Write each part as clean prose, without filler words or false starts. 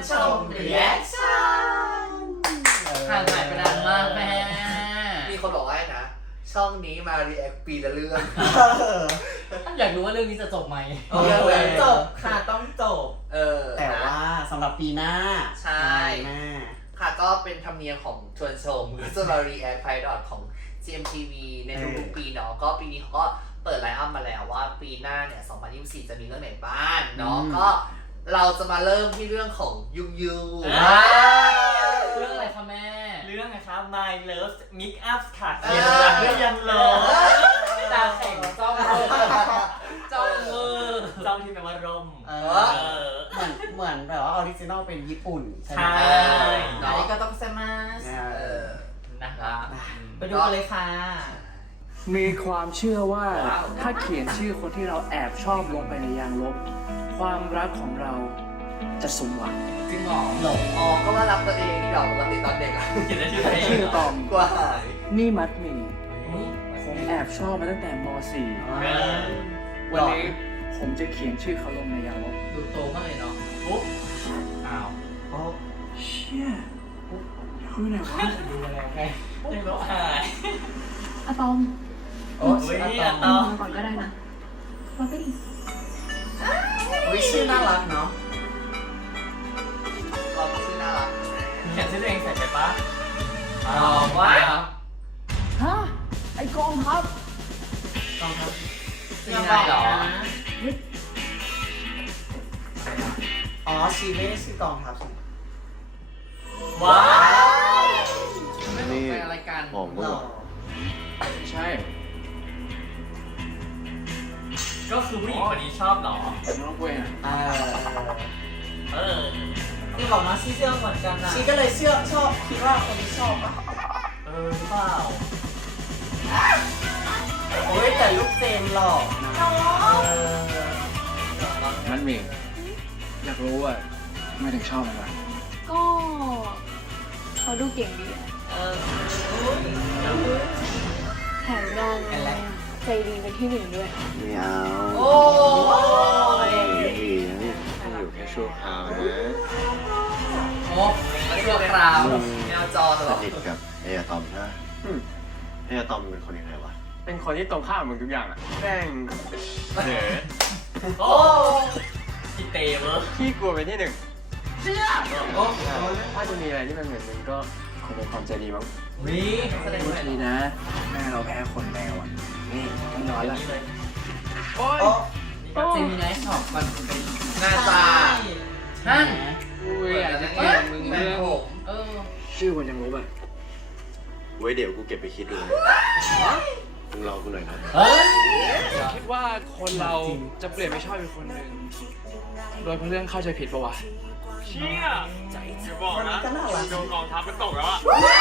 ชมรีแอคชั่นห่างหายไปนานมากแม่มีคนบอกว่านะช่องนี้มารีแอคปีละเรื่องอยากรู้ว่าเรื่องนี้จะจบไหมจบค่ะต้องจบแต่ว่าสำหรับปีหน้าใช่ค่ะก็เป็นธรรมเนียมของชวนชมก็จะมารีแอคไพลอตของ GMTV ในทุกๆปีเนาะก็ปีนี้เขาก็เปิดไลน์อัพมาแล้วว่าปีหน้าเนี่ย2024จะมีเรื่องไหนบ้างเนาะก็เราจะมาเริ่มที่เรื่องของยุเรื่องอะไรคะแม่เรื่องนะคะ My Love Mix Up ค่ะเขียนรักด้วยยันโลตาแข็งจ้องมือจ้องที่แปลว่าร่มเหมือนแบบว่าออริจินอลเป็นญี่ปุ่นใช่อันนี้ก็ต้องเซมาสนะครับไปดูกันเลยค่ะมีความเชื่อว่าถ้าเขียนชื่อคนที่เราแอบชอบลงไปในยางลบความรักของเราจะสมหวังจริงหรออ๋อก็ว่ารักตัวเองเดี๋ยวปกติตอนเด็กอะเขียนได้ชื่อตอมกว่านี่มัดหมี่ผมแอบชอบมาตั้งแต่ม .4 วันนี้ผมจะเขียนชื่อเขาลงในยางลบดูโตมากเลยเนาะอ้าวเชี่ยคือไหนวะดูอะไรไงยังร้องหายอะตอมอะตอมก่อนก็ได้นะมาไปดิชื่อน่ารักเนาะเราชื่อน่ารักเขียนชื่อตัวเองใส่ไปปะว่าฮะไอกองทัพซีนายหรออ๋อชีไม่ได้ชื่อกองทัพว้าวไม่เป็นอะไรกันผมใช่ก็คือผู้หญิงคนนี้ชอบหรอน้องปุ้ยที่บอกมาชี้เชื่อเหมือนกันนะชีก็เลยชอบคิดว่าคนที่ชอบปะหรือเปล่าโอ้ยแต่ลูกเจมหล่อมันมีอยากรู้ว่าไม่ถึงชอบมันวะก็เขาดูเก่งดีอะแถมยังใจดีเป็นที่หนึ่งด้วยไม่เอาโอ้ยอยู่แค่ชั่วคราวนะโอ้ชั่วคราวแนวจอตลอดสนิทกับเออะตอมนะเออะตอมเป็นคนยังไงวะเป็นคนที่ตรงข้ามมึงทุกอย่างอะแม่งโอ้พี่เต๋อพี่กลัวเป็นที่หนึ่งเชื่อถ้าจะมีอะไรที่มันเหมือนมึงก็คงเป็นความใจดีมั้งนี่พูดทีนะแม่เราแพ้คนแมวอ่ะนี่มันนอนละโอ้ยเจมินายชอบมันเป็นหน้าตาท่านอยากจะเกลียดมึงเรื่องชื่อคนยังรู้ป่ะไว้เดี๋ยวกูเก็บไปคิดดูมึงรอกูหน่อยนะคิดว่าคนเราจะเปลี่ยนไม่ชอบอีกคนหนึ่งโดยเพราะเรื่องเข้าใจผิดปะวะเชี่ยจะบอกนะโดนกองทัพมันตกแล้วอ่ะ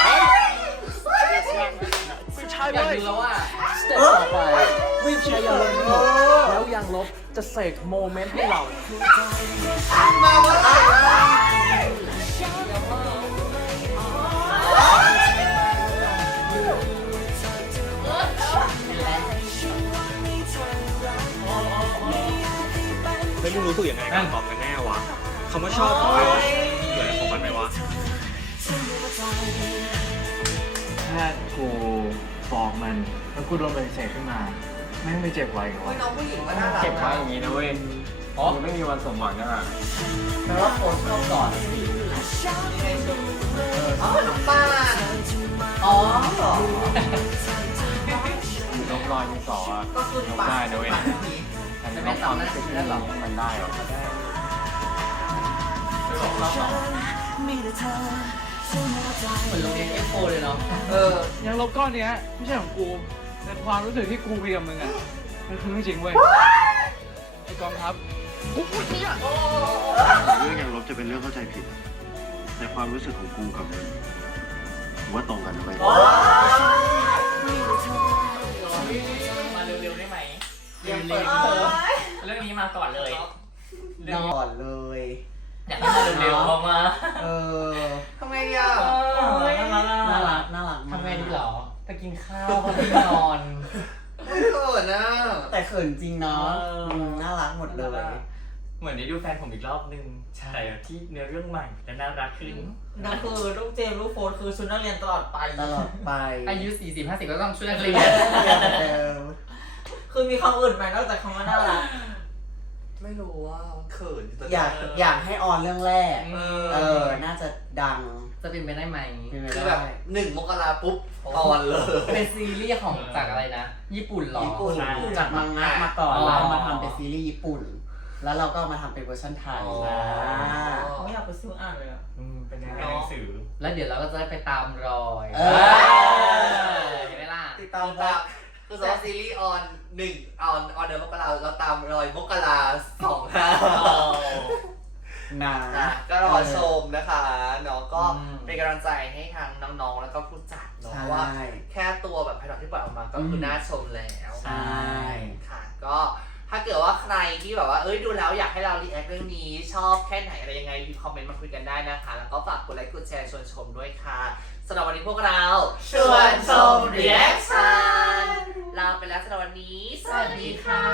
ไม่ใช่อยากดูแล้วว่าสเต็ปต่อไปรีบใช้ยางลบแล้วยางลบจะเสกโมเมนต์ให้เรามาว่าไม่รู้สึกยังไงกับตอมกันแน่วะคำว่าชอบของมันเหลือของมันไหมวะถ้ากูบอกมันแล้วกูโดนปฏิเสธขึ้นมาแม่งไม่เจ็บไว้เหรอน้องผู้หญิงก็น่ารักเก็บไว้อย่างนี้นะเว้ยมึงไม่มีวันสมหวังนะฮะแปลว่าโพสต์เข้าก่อนอ๋อน้องป้าอ๋อเหรอน้องรอยมีสอก็คือป้าได้นะเว้ยจะไม่ตอบนั่นคือได้หรอมันได้หรอเหมือนโรงเรียนF4เลยเนาะยังลบก้อนเนี้ยไม่ใช่ของกูแต่ความรู้สึกที่กูมีกับมึงอ่ะมันคือไม่จริงเว้ยไอ้กองทัพเรื่องยังลบจะเป็นเรื่องเข้าใจผิดแต่ความรู้สึกของกูกับมึงผมว่าตรงกันนะเว้ยมาเร็วๆได้ไหมเรื่องนี้มาก่อนเลยอยากให้มาเร็วๆออกมาทำไมอ่ะน่ารักทำไงดีหรอไปกินข้าวไปนอนไม่เขินนะแต่เขินจริงเนาะน่ารักหมดเลยเหมือนได้ดูแฟนผมอีกรอบนึงแต่ที่เนื้อเรื่องใหม่และน่ารักขึ้นนั่นคือลูกเจมส์ลูกโฟนคือชุดนักเรียนตลอดไปตลอดไปอายุ 40-50 ก็ต้องชุดนักเรียนเดิมคือมีคำอื่นไหมนอกจากคำว่าน่ารักไม่รู้ว่าเขินตนอยากให้ออนเรื่องแรก น่าจะดังจะเป็นไปได้ไหมเป็นไปคือได้แบบ1 มกราปุ๊บออนเลยเป็นซีรีส์ของจากอะไรนะ ญี่ปุ่นเหรอญี่ปุ่นใช่จากมังงะมาก่อนอ๋อแล้วเอามาทำเป็นซีรีส์ญี่ปุ่น แล้วเราก็เอามาทำเป็นเวอร์ชันไทยอ๋อเขาอยากไปซื้ออ่านเลยอ่ะเป็นยังไงหนังสือแล้วเดี๋ยวเราก็จะได้ไปตามรอยเออเห็นไหมล่ะติดตามตามคือสำหรับซีรีส์ออน1ออนเดือนมกราเราตามรอยมกรา25 นะก็รอชมนะคะเนาะก็เป็นกำลังใจให้ทางน้องๆแล้วก็ผู้จัดเนาะใช่ว่าแค่ตัวแบบไพลอตที่ปล่อยออกมาก็คือน่าชมแล้วใช่ค่ะก็ถ้าเกิดว่าใครที่แบบว่าดูแล้วอยากให้เรารีแอคเรื่องนี้ชอบแค่ไหนอะไรยังไงพิมพ์คอมเมนต์มาคุยกันได้นะคะแล้วก็ฝากกดไลค์กดแชร์ชวนชมด้วยค่ะสำหรับวันนี้พวกเราชวนชม reaction ลาไปแล้วสำหรับวันนี้สวัสดีค่ะ